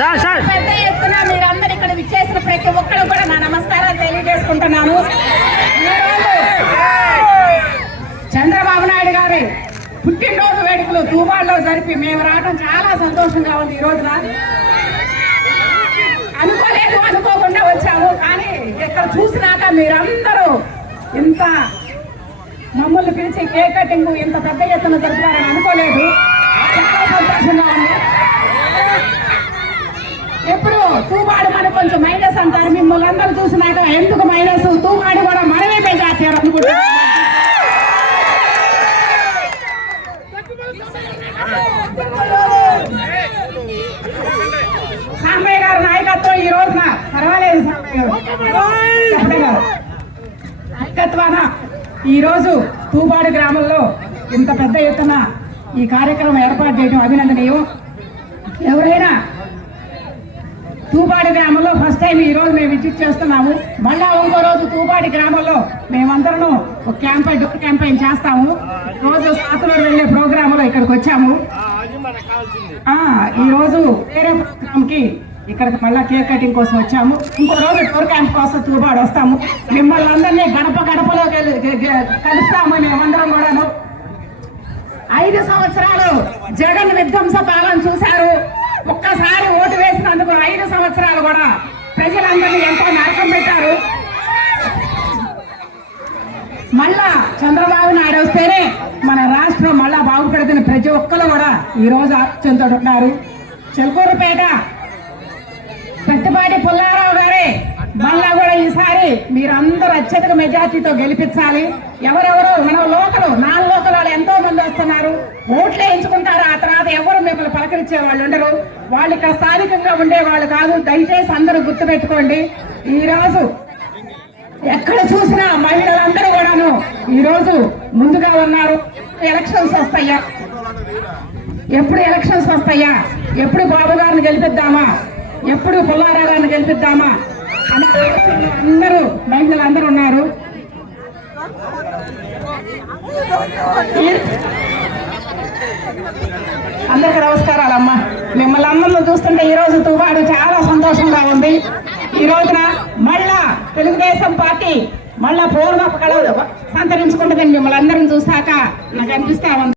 పెద్ద ఎత్తున మీరందరూ ఇక్కడ విచ్చేసిన ప్రతి ఒక్కరు కూడా నా నమస్కారాలు తెలియజేసుకుంటున్నాను. చంద్రబాబు నాయుడు గారి పుట్టినరోజు వేడుకలు తూబాల్లో జరిపి మేము రావడం చాలా సంతోషంగా ఉంది ఈ రోజున. అనుకోలేదు అనుకోకుండా వచ్చాము కానీ ఇక్కడ చూసినాక మీరందరూ ఇంత మమ్మల్ని పిలిచి కేక్ కటింగ్ ఇంత పెద్ద ఎత్తున జరుపుతారని అనుకోలేదు. చాలా సంతోషంగా ఉంది. మిమ్మల్ని అందరూ చూసినాక ఎందుకు మైనస్ తూమాడు కూడా మనమే పెంచారు అనుకుంటున్నా సాంబయ్య గారు నాయకత్వం ఈ రోజున పర్వాలేదు సాంబయ్య గారు. నాయకత్వాన ఈరోజు తూపాడు గ్రామంలో ఇంత పెద్ద ఎత్తున ఈ కార్యక్రమం ఏర్పాటు చేయడం అభినందనీయం. ఎవరైనా తూపాడి గ్రామంలో ఫస్ట్ టైం ఈ రోజు మేము విజిట్ చేస్తున్నాము. మళ్ళా ఇంకో రోజు తూపాడి గ్రామంలో మేమందరం ఒక క్యాంపెయిన్ డోర్ క్యాంపెయిన్ చేస్తాము. రోజు సాతులు వెళ్ళే ప్రోగ్రామ్లో ఇక్కడికి వచ్చాము. ఈ రోజు వేరే ప్రోగ్రామ్కి ఇక్కడికి మళ్ళా కేక్ కటింగ్ కోసం వచ్చాము. ఇంకో రోజు టూర్ క్యాంప్ కోసం తూపాడు వస్తాము. మిమ్మల్ని అందరినీ గడప గడపలో కలుస్తాము మేమందరం కూడాను. ఐదు సంవత్సరాలు జగన్ విధ్వంస పాలన చూశారు. సంవత్సరాలు కూడా ప్రజలందరినీ ఎంతో నరకం పెట్టారు. మళ్ళా చంద్రబాబు నాయుడు వస్తేనే మన రాష్ట్రం మళ్ళా బాగుపడుతున్న ప్రతి ఒక్కరు కూడా ఈ రోజు ఆలోచనతో ఉన్నారు చెలకూరుపేట పెద్దపాటి పుల్లారావు గారే మళ్ళా కూడా ఈసారి మీరందరూ అత్యధిక మెజార్టీతో గెలిపించాలి. ఎవరెవరు మన లోకలు నాన్ లోకలు వాళ్ళు ఎంతో మంది వస్తున్నారు. ఓట్లు వేయించుకుంటారు ఆ మిమ్మల్ని పలకరించే వాళ్ళు ఉండరు. వాళ్ళు ఇక్కడ స్థానికంగా ఉండే వాళ్ళు కాదు. దయచేసి అందరూ గుర్తుపెట్టుకోండి. పెట్టుకోండి ఎక్కడ చూసినా మహిళలందరూ కూడాను ఈ రోజు ముందుగా ఉన్నారు. ఎలక్షన్స్ వస్తాయా? ఎప్పుడు ఎలక్షన్స్ వస్తాయా? ఎప్పుడు బాబు గారిని గెలిపిద్దామా? ఎప్పుడు పుల్లారా గారిని గెలిపిద్దామా? అందరూ మహిళలు అందరూ ఉన్నారు అందరికి అమ్మ. మిమ్మల్ని అందరిలో చూస్తుంటే ఈ తుబాడు చాలా సంతోషంగా ఉంది. ఈ రోజున మళ్ళా తెలుగుదేశం పార్టీ మళ్ళా పూర్వ కళ సంతరించుకుంటుందని మిమ్మల్ని అందరిని చూసాక నాకు అనిపిస్తా ఉంది.